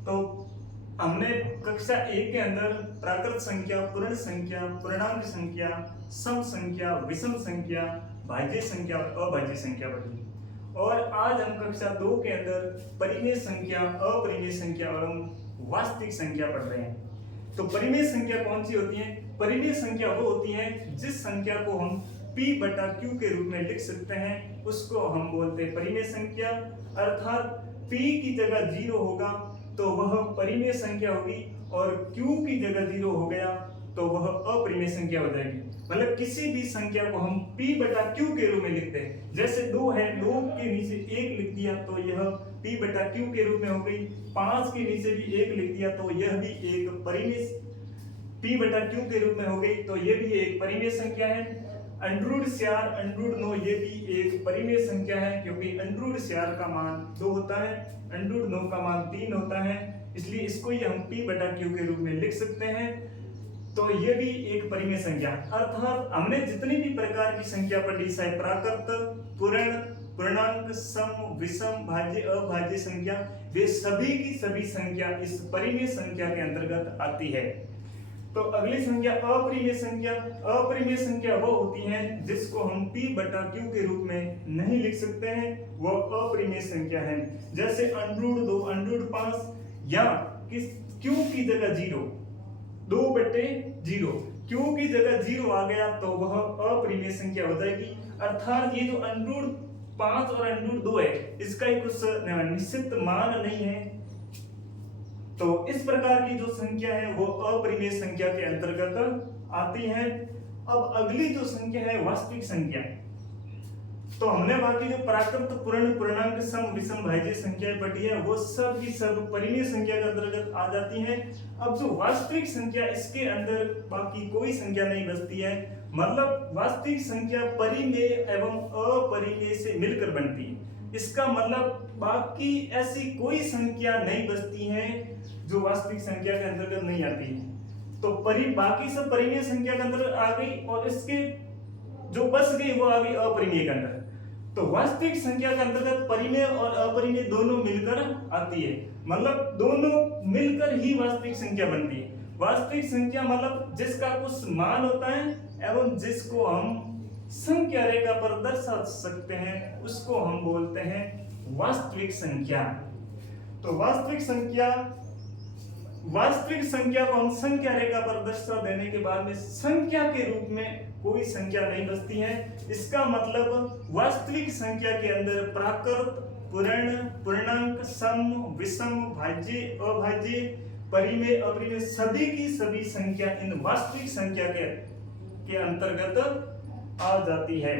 तो हमने कक्षा 1 के अंदर प्राकृत संख्या, पूर्ण संख्या, पूर्णांक संख्या, सम संख्या, विषम संख्या, भाज्य संख्या और अभाज्य संख्या पढ़ी। और आज हम कक्षा 2 के अंदर परिमेय संख्या, अपरिमेय संख्या और वास्तविक संख्या पढ़ रहे हैं। तो परिमेय संख्या कौन सी होती है? परिमेय संख्या वो होती है जिस संख्या को हम P बटा Q के रूप में लिख सकते हैं, उसको हम बोलते हैं परिमेय संख्या। अर्थात P की जगह 0 होगा तो वह परिमेय संख्या होगी, और Q की जगह 0 हो गया तो वह अपरिमेय संख्या हो जाएगी। मतलब किसी भी संख्या को हम P बटा Q के रूप में लिखते हैं। जैसे 2 है, 2 के नीचे 1 लिख दिया तो यह P बटा Q के रूप में हो गई। 5 के नीचे भी 1 लिख दिया तो यह भी एक परिमेय P बटा Q के रूप में हो गई, तो यह भी एक परिमेय संख्या है। अंडरूट 4, अंडरूट 9 ये भी एक परिमेय संख्या है, क्योंकि अंडरूट 4 का मान 2 होता है, अंडरूट 9 का मान 3 होता है, इसलिए इसको ही हम P बटा Q के रूप में लिख सकते हैं। तो ये भी एक परिमेय संख्या। अर्थात हमने जितनी भी प्रकार की संख्या पढ़ी, चाहे प्राकृत, पूर्ण, पूर्णांक, सम, विषम, भाज्य, अभाज्य संख्या, वे सभी की सभी संख्या इस परिमेय संख्या के अंतर्गत आती है। तो अगली संख्या अपरिमेय संख्या। अपरिमेय संख्या वो होती है जिसको हम P बटा Q के रूप में नहीं लिख सकते हैं, वो अपरिमेय संख्या है। जैसे अंडरूट 2, अंडरूट 5, या किस Q की जगह 0, 2 बटे 0, Q की जगह 0 आ गया तो वह अपरिमेय संख्या हो जाएगी। अर्थात ये जो अंडरूट 5 और अंडरूट 2 है, इसका ही कुछ निश्चित मान नहीं है। तो इस प्रकार की जो संख्या है वो अपरिमेय संख्या के अंतर्गत आती है। अब अगली जो संख्या है वास्तविक संख्या। तो हमने बाकी जो प्राकृत, पूर्ण, पूर्णांक, सम, विषम, भाज्य संख्याएं पढ़ी है वो सब की सब परिमेय संख्या के अंतर्गत आ जाती हैं। अब जो वास्तविक संख्या, इसके अंदर बाकी कोई संख्या नहीं बचती है। मतलब वास्तविक संख्या परिमेय एवं अपरिमेय से मिलकर बनती है। इसका मतलब बाकी ऐसी कोई संख्या नहीं बचती है जो वास्तविक संख्या के अंतर्गत नहीं आती है। तो बाकी सब परिमेय संख्या के अंदर आ गई, और इसके जो बच गई वो आ गई अपरिमेय के अंदर। तो वास्तविक संख्या के अंतर्गत परिमेय और अपरिमेय दोनों मिलकर आती है। मतलब दोनों मिलकर ही वास्तविक संख्या बनती है। वास्तविक संख्या मतलब जिसका कुछ मान होता है एवं जिसको हम संख्या रेखा पर दर्शा सकते हैं, उसको हम बोलते हैं वास्तविक संख्या। तो वास्तविक संख्या को हम संख्या रेखा पर दर्शा देने के बाद में संख्या के रूप में कोई संख्या नहीं बचती है। इसका मतलब वास्तविक संख्या के अंदर प्राकृत, पूर्ण, पूर्णांक, सम, विषम, भाज्य, अभाज्य, परिमेय, अपरिमेय सभी की सभी संख्या इन वास्तविक संख्या के अंतर्गत आ जाती है।